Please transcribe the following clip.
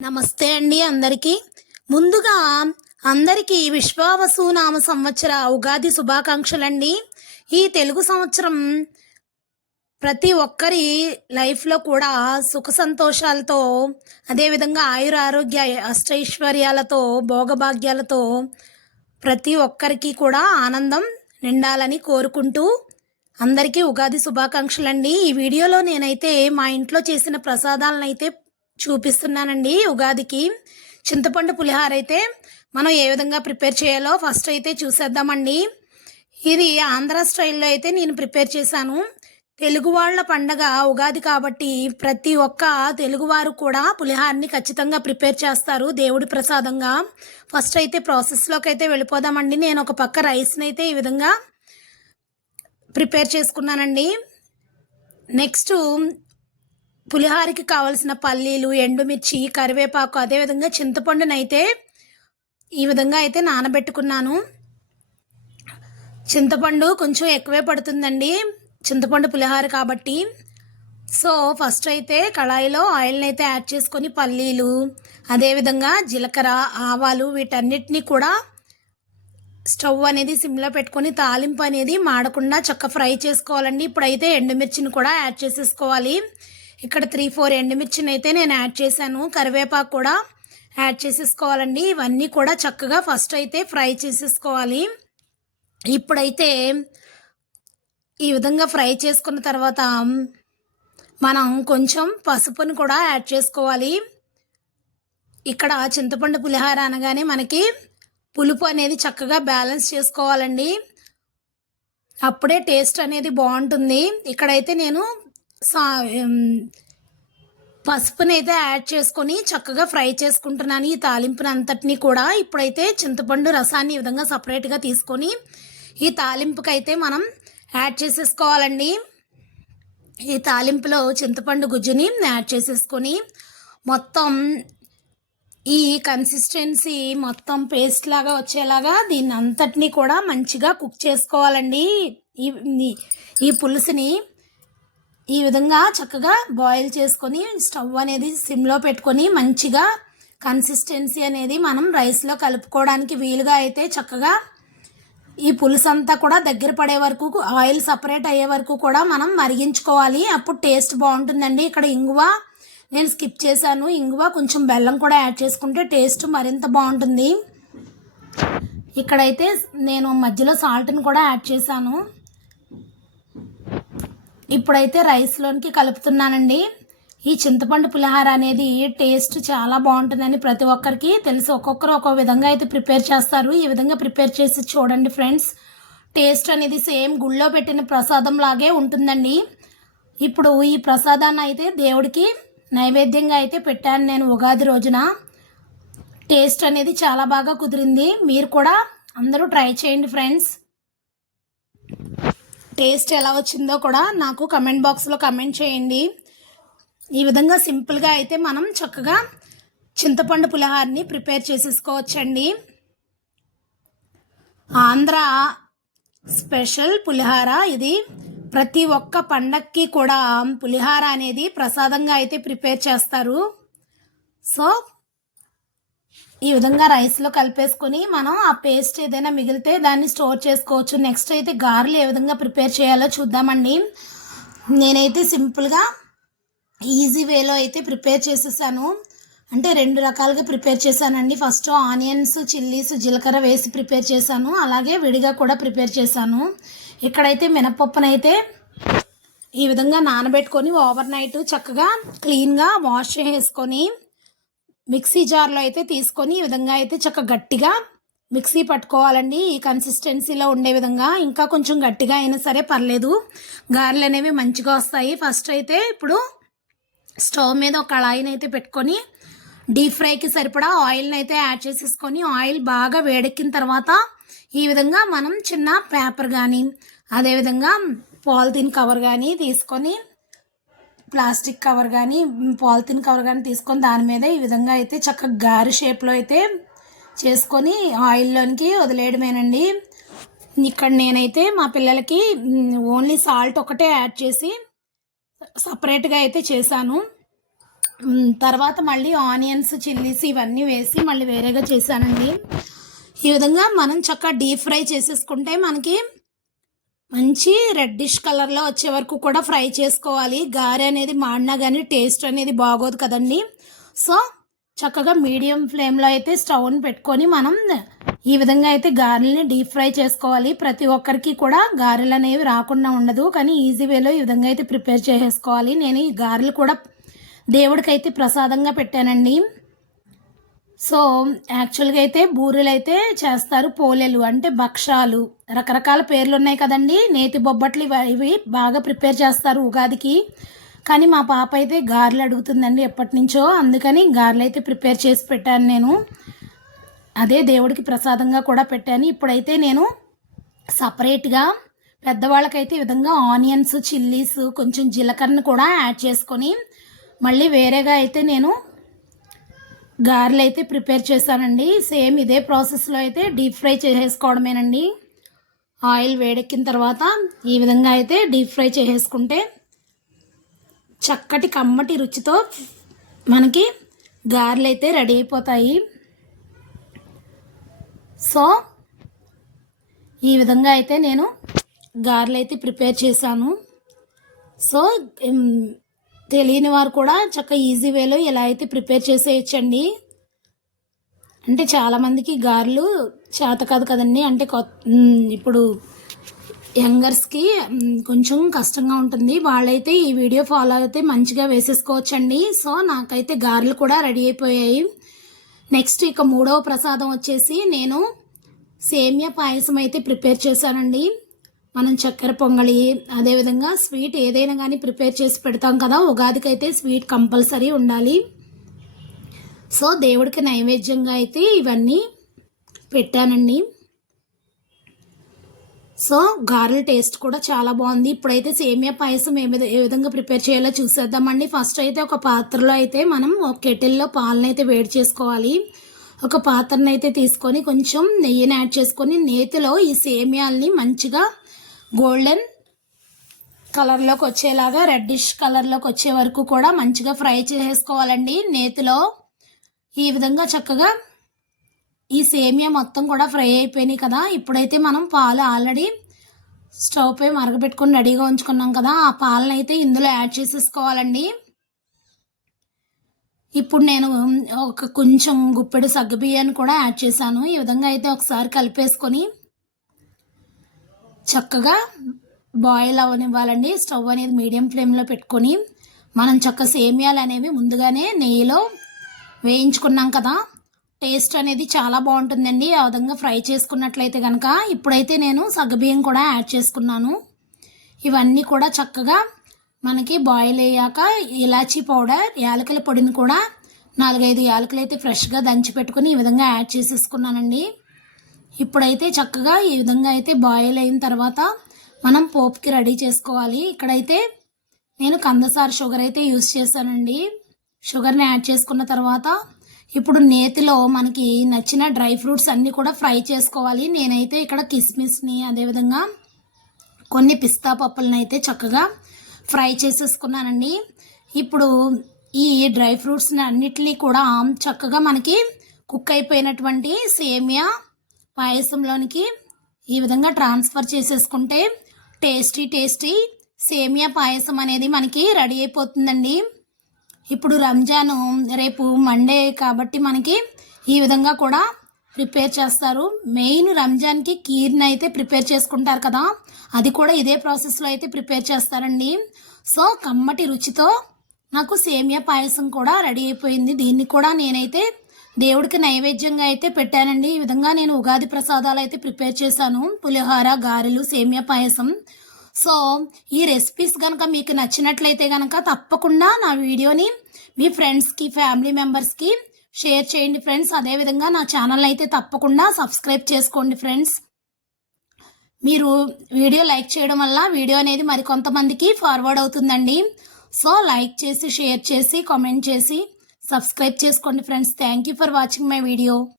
నమస్తే అండి అందరికీ. ముందుగా అందరికీ విశ్వావసు నామ సంవత్సర ఉగాది శుభాకాంక్షలండి. ఈ తెలుగు సంవత్సరం ప్రతి ఒక్కరి లైఫ్‌లో కూడా సుఖ సంతోషాలతో, అదేవిధంగా ఆయురారోగ్య అష్టైశ్వర్యాలతో, భోగభాగ్యాలతో ప్రతి ఒక్కరికి కూడా ఆనందం నిండాలని కోరుకుంటూ అందరికీ ఉగాది శుభాకాంక్షలండి. ఈ వీడియోలో నేనైతే మా ఇంట్లో చేసిన ప్రసాదాలనైతే చూపిస్తున్నానండి. ఉగాదికి చింతపండు పులిహార అయితే మనం ఏ విధంగా ప్రిపేర్ చేయాలో ఫస్ట్ అయితే చూసేద్దామండి. ఇది ఆంధ్ర స్టైల్లో అయితే నేను ప్రిపేర్ చేశాను. తెలుగు వాళ్ళ పండగ ఉగాది కాబట్టి ప్రతి ఒక్క తెలుగువారు కూడా పులిహారని ఖచ్చితంగా ప్రిపేర్ చేస్తారు దేవుడి ప్రసాదంగా. ఫస్ట్ అయితే ప్రాసెస్లోకి అయితే వెళ్ళిపోదామండి. నేను ఒక పక్క రైస్ని అయితే ఈ విధంగా ప్రిపేర్ చేసుకున్నానండి. నెక్స్ట్ పులిహారకి కావలసిన పల్లీలు, ఎండుమిర్చి, కరివేపాకు, అదేవిధంగా చింతపండునైతే ఈ విధంగా అయితే నానబెట్టుకున్నాను. చింతపండు కొంచెం ఎక్కువే పడుతుందండి, చింతపండు పులిహార కాబట్టి. సో ఫస్ట్ అయితే కళాయిలో ఆయిల్ని అయితే యాడ్ చేసుకొని పల్లీలు, అదేవిధంగా జీలకర్ర, ఆవాలు వీటన్నిటిని కూడా స్టవ్ అనేది సిమ్లో పెట్టుకొని తాలింపు అనేది మాడకుండా చక్కగా ఫ్రై చేసుకోవాలండి. ఇప్పుడైతే ఎండుమిర్చిని కూడా యాడ్ చేసేసుకోవాలి. ఇక్కడ 3-4 ఎండుమిర్చిని అయితే నేను యాడ్ చేశాను. కరివేపాకు కూడా యాడ్ చేసేసుకోవాలండి. ఇవన్నీ కూడా చక్కగా ఫస్ట్ అయితే ఫ్రై చేసేసుకోవాలి. ఇప్పుడైతే ఈ విధంగా ఫ్రై చేసుకున్న తర్వాత మనం కొంచెం పసుపుని కూడా యాడ్ చేసుకోవాలి. ఇక్కడ చింతపండు పులిహార అనగానే మనకి పులుపు అనేది చక్కగా బ్యాలెన్స్ చేసుకోవాలండి, అప్పుడే టేస్ట్ అనేది బాగుంటుంది. ఇక్కడైతే నేను పసుపుని అయితే యాడ్ చేసుకొని చక్కగా ఫ్రై చేసుకుంటున్నాను ఈ తాలింపుని అంతటినీ కూడా. ఇప్పుడైతే చింతపండు రసాన్ని ఈ విధంగా సపరేట్గా తీసుకొని ఈ తాలింపుకి అయితే మనం యాడ్ చేసేసుకోవాలండి. ఈ తాలింపులో చింతపండు గుజ్జుని యాడ్ చేసేసుకొని మొత్తం ఈ కన్సిస్టెన్సీ మొత్తం పేస్ట్ లాగా వచ్చేలాగా దీన్ని అంతటినీ కూడా మంచిగా కుక్ చేసుకోవాలండి. ఈ పులుసుని ఈ విధంగా చక్కగా బాయిల్ చేసుకొని స్టవ్ అనేది సిమ్లో పెట్టుకొని మంచిగా కన్సిస్టెన్సీ అనేది మనం రైస్లో కలుపుకోవడానికి వీలుగా అయితే చక్కగా ఈ పులుసు అంతా కూడా దగ్గర పడే వరకు, ఆయిల్ సపరేట్ అయ్యే వరకు కూడా మనం మరిగించుకోవాలి. అప్పుడు టేస్ట్ బాగుంటుందండి. ఇక్కడ ఇంగువ నేను స్కిప్ చేశాను. ఇంగువ కొంచెం బెల్లం కూడా యాడ్ చేసుకుంటే టేస్ట్ మరింత బాగుంటుంది. ఇక్కడైతే నేను మధ్యలో సాల్ట్ని కూడా యాడ్ చేశాను. ఇప్పుడైతే రైస్లోనికి కలుపుతున్నానండి. ఈ చింతపండు పులిహార అనేది టేస్ట్ చాలా బాగుంటుందని ప్రతి ఒక్కరికి తెలుసు. ఒక్కొక్కరు ఒక్కో విధంగా అయితే ప్రిపేర్ చేస్తారు. ఈ విధంగా ప్రిపేర్ చేసి చూడండి ఫ్రెండ్స్. టేస్ట్ అనేది సేమ్ గుళ్ళో పెట్టిన ప్రసాదం లాగే ఉంటుందండి. ఇప్పుడు ఈ ప్రసాదాన్ని అయితే దేవుడికి నైవేద్యంగా అయితే పెట్టాను నేను ఉగాది రోజున. టేస్ట్ అనేది చాలా బాగా కుదిరింది. మీరు కూడా అందరూ ట్రై చేయండి ఫ్రెండ్స్. టేస్ట్ ఎలా వచ్చిందో కూడా నాకు కమెంట్ బాక్స్లో కమెంట్ చేయండి. ఈ విధంగా సింపుల్గా అయితే మనం చక్కగా చింతపండు పులిహారని ప్రిపేర్ చేసేసుకోవచ్చండి. ఆంధ్ర స్పెషల్ పులిహార ఇది. ప్రతి ఒక్క పండక్కి కూడా పులిహార అనేది ప్రసాదంగా అయితే ప్రిపేర్ చేస్తారు. సో ఈ విధంగా రైస్లో కలిపేసుకొని మనం ఆ పేస్ట్ ఏదైనా మిగిలితే దాన్ని స్టోర్ చేసుకోవచ్చు. నెక్స్ట్ అయితే గారెలు ఏ విధంగా ప్రిపేర్ చేయాలో చూద్దామండి. నేనైతే సింపుల్గా ఈజీ వేలో అయితే ప్రిపేర్ చేసేసాను. అంటే 2 రకాలుగా ప్రిపేర్ చేశానండి. ఫస్ట్ ఆనియన్స్, చిల్లీస్, జీలకర్ర వేసి ప్రిపేర్ చేశాను. అలాగే విడిగా కూడా ప్రిపేర్ చేశాను. ఇక్కడైతే మినపప్పునైతే ఈ విధంగా నానబెట్టుకొని ఓవర్ నైట్ చక్కగా క్లీన్గా వాష్ చేసుకొని మిక్సీ జార్లో అయితే తీసుకొని ఈ విధంగా అయితే చక్కగా గట్టిగా మిక్సీ పట్టుకోవాలండి. ఈ కన్సిస్టెన్సీలో ఉండే విధంగా. ఇంకా కొంచెం గట్టిగా అయినా సరే పర్లేదు, గారెలు అనేవి మంచిగా వస్తాయి. ఫస్ట్ అయితే ఇప్పుడు స్టవ్ మీద ఒక కళాయిని అయితే పెట్టుకొని డీప్ ఫ్రైకి సరిపడా ఆయిల్ని అయితే యాడ్ చేసేసుకొని ఆయిల్ బాగా వేడెక్కిన తర్వాత ఈ విధంగా మనం చిన్న పేపర్ కానీ, అదేవిధంగా పాలిథిన్ కవర్ కానీ తీసుకొని, ప్లాస్టిక్ కవర్ కానీ, పాలిథిన్ కవర్ కానీ తీసుకొని దాని మీద ఈ విధంగా అయితే చక్కగా గారె షేప్లో అయితే చేసుకొని ఆయిల్లోనికి వదిలేయడమేనండి. ఇక్కడ నేనైతే మా పిల్లలకి ఓన్లీ సాల్ట్ ఒకటే యాడ్ చేసి సపరేట్గా అయితే చేశాను. తర్వాత మళ్ళీ ఆనియన్స్ చిల్లీస్ ఇవన్నీ వేసి మళ్ళీ వేరేగా చేశానండి. ఈ విధంగా మనం చక్కగా డీప్ ఫ్రై చేసేసుకుంటే మనకి మంచి రెడ్డిష్ కలర్లో వచ్చే వరకు కూడా ఫ్రై చేసుకోవాలి. గారె అనేది మాడినా కానీ టేస్ట్ అనేది బాగోదు కదండి. సో చక్కగా మీడియం ఫ్లేమ్లో అయితే స్టవ్ని పెట్టుకొని మనం ఈ విధంగా అయితే గారెల్ని డీప్ ఫ్రై చేసుకోవాలి. ప్రతి ఒక్కరికి కూడా గారెలు అనేవి రాకుండా ఉండదు, కానీ ఈజీ వేలో ఈ విధంగా అయితే ప్రిపేర్ చేసేసుకోవాలి. నేను ఈ గారెలు కూడా దేవుడికైతే ప్రసాదంగా పెట్టానండి. సో యాక్చువల్గా అయితే బూరెలు అయితే చేస్తారు, పోలేలు అంటే భక్షాలు, రకరకాల పేర్లు ఉన్నాయి కదండి. నేతి బొబ్బట్లు ఇవి బాగా ప్రిపేర్ చేస్తారు ఉగాదికి. కానీ మా పాప అయితే గారెలు అడుగుతుందండి ఎప్పటి నుంచో, అందుకని గారెలు అయితే ప్రిపేర్ చేసి పెట్టాను నేను. అదే దేవుడికి ప్రసాదంగా కూడా పెట్టాను. ఇప్పుడైతే నేను సపరేట్గా పెద్దవాళ్ళకైతే ఈ విధంగా ఆనియన్స్ చిల్లీస్ కొంచెం జీలకర్రను కూడా యాడ్ చేసుకొని మళ్ళీ వేరేగా అయితే నేను గారెలు అయితే ప్రిపేర్ చేశానండి. సేమ్ ఇదే ప్రాసెస్లో అయితే డీప్ ఫ్రై చేసేసుకోవడమేనండి. ఆయిల్ వేడెక్కిన తర్వాత ఈ విధంగా అయితే డీప్ ఫ్రై చేసేసుకుంటే చక్కటి కమ్మటి రుచితో మనకి గారెలు అయితే రెడీ అయిపోతాయి. సో ఈ విధంగా అయితే నేను గారెలు అయితే ప్రిపేర్ చేశాను. సో తెలియని వారు కూడా చక్కగా ఈజీ వేలో ఎలా అయితే ప్రిపేర్ చేసేయచ్చండి. అంటే చాలామందికి గారెలు చేత కాదు కదండి. అంటే ఇప్పుడు యంగర్స్కి కొంచెం కష్టంగా ఉంటుంది. వాళ్ళైతే ఈ వీడియో ఫాలో అయితే మంచిగా వేసేసుకోవచ్చండి. సో నాకైతే గారెలు కూడా రెడీ అయిపోయాయి. నెక్స్ట్ ఇక మూడవ ప్రసాదం వచ్చేసి నేను సేమియా పాయసం అయితే ప్రిపేర్ చేశానండి. మనం చక్కెర పొంగలి అదేవిధంగా స్వీట్ ఏదైనా కానీ ప్రిపేర్ చేసి పెడతాం కదా, ఉగాదికి అయితే స్వీట్ కంపల్సరీ ఉండాలి. సో దేవుడికి నైవేద్యంగా అయితే ఇవన్నీ పెట్టానండి. సో గారెల టేస్ట్ కూడా చాలా బాగుంది. ఇప్పుడైతే సేమియా పాయసం ఏ విధంగా ప్రిపేర్ చేయాలో చూసేద్దామండి. ఫస్ట్ అయితే ఒక పాత్రలో అయితే మనం ఒక కెటిల్లో పాలను అయితే వేడి చేసుకోవాలి. ఒక పాత్రను అయితే తీసుకొని కొంచెం నెయ్యిని యాడ్ చేసుకొని నేతిలో ఈ సేమియాల్ని మంచిగా గోల్డెన్ కలర్లోకి వచ్చేలాగా రెడ్డిష్ కలర్లోకి వచ్చే వరకు కూడా మంచిగా ఫ్రై చేసేసుకోవాలండి నేతిలో. ఈ విధంగా చక్కగా ఈ సేమియా మొత్తం కూడా ఫ్రై అయిపోయినాయి కదా. ఇప్పుడైతే మనం పాలు ఆల్రెడీ స్టవ్ పై మరగబెట్టుకొని రెడీగా ఉంచుకున్నాం కదా, ఆ పాలను అయితే ఇందులో యాడ్ చేసేసుకోవాలండి. ఇప్పుడు నేను ఒక కొంచెం గుప్పెడు సగ్గుబియ్యాన్ని కూడా యాడ్ చేశాను. ఈ విధంగా అయితే ఒకసారి కలిపేసుకొని చక్కగా బాయిల్ అవ్వనివ్వాలండి. స్టవ్ అనేది మీడియం ఫ్లేమ్లో పెట్టుకొని మనం చక్కగా సేమియాలు అనేవి ముందుగానే నెయ్యిలో వేయించుకున్నాం కదా, టేస్ట్ అనేది చాలా బాగుంటుందండి ఆ విధంగా ఫ్రై చేసుకున్నట్లయితే కనుక. ఇప్పుడైతే నేను సగ్గుబియ్యం కూడా యాడ్ చేసుకున్నాను. ఇవన్నీ కూడా చక్కగా మనకి బాయిల్ అయ్యాక ఇలాచీ పౌడర్, యాలకుల పొడిని కూడా 4-5 యాలకులు అయితే ఫ్రెష్గా దంచి పెట్టుకుని ఈ విధంగా యాడ్ చేసేసుకున్నానండి. ఇప్పుడైతే చక్కగా ఈ విధంగా అయితే బాయిల్ అయిన తర్వాత మనం పోపుకి రెడీ చేసుకోవాలి. ఇక్కడైతే నేను కందసార షుగర్ అయితే యూస్ చేశానండి. షుగర్ని యాడ్ చేసుకున్న తర్వాత ఇప్పుడు నేతిలో మనకి నచ్చిన డ్రై ఫ్రూట్స్ అన్నీ కూడా ఫ్రై చేసుకోవాలి. నేనైతే ఇక్కడ కిస్మిస్ని అదేవిధంగా కొన్ని పిస్తా పప్పులను అయితే చక్కగా ఫ్రై చేసేసుకున్నానండి. ఇప్పుడు ఈ డ్రై ఫ్రూట్స్ని అన్నిటినీ కూడా చక్కగా మనకి కుక్ అయిపోయినటువంటి సేమియా పాయసంలోనికి ఈ విధంగా ట్రాన్స్ఫర్ చేసేసుకుంటే టేస్టీ సేమియా పాయసం అనేది మనకి రెడీ అయిపోతుందండి. ఇప్పుడు రంజాన్ రేపు మండే కాబట్టి మనకి ఈ విధంగా కూడా ప్రిపేర్ చేస్తారు. మెయిన్ రంజాన్కి కీర్ని అయితే ప్రిపేర్ చేసుకుంటారు కదా, అది కూడా ఇదే ప్రాసెస్లో అయితే ప్రిపేర్ చేస్తారండి. సో కమ్మటి రుచితో నాకు సేమియా పాయసం కూడా రెడీ అయిపోయింది. దీన్ని కూడా నేనైతే దేవుడికి నైవేద్యంగా అయితే పెట్టానండి. ఈ విధంగా నేను ఉగాది ప్రసాదాలు అయితే ప్రిపేర్ చేశాను, పులిహోర, గారెలు, సేమియా పాయసం. సో ఈ రెసిపీస్ కనుక మీకు నచ్చినట్లయితే కనుక తప్పకుండా నా వీడియోని మీ ఫ్రెండ్స్కి, ఫ్యామిలీ మెంబర్స్కి షేర్ చేయండి ఫ్రెండ్స్. అదేవిధంగా నా ఛానల్ అయితే తప్పకుండా సబ్స్క్రైబ్ చేసుకోండి ఫ్రెండ్స్. మీరు వీడియో లైక్ చేయడం వల్ల వీడియో అనేది మరికొంతమందికి ఫార్వర్డ్ అవుతుందండి. సో లైక్ చేసి, షేర్ చేసి, కామెంట్ చేసి సబ్స్క్రైబ్ చేసుకోండి friends. Thank you for watching my video.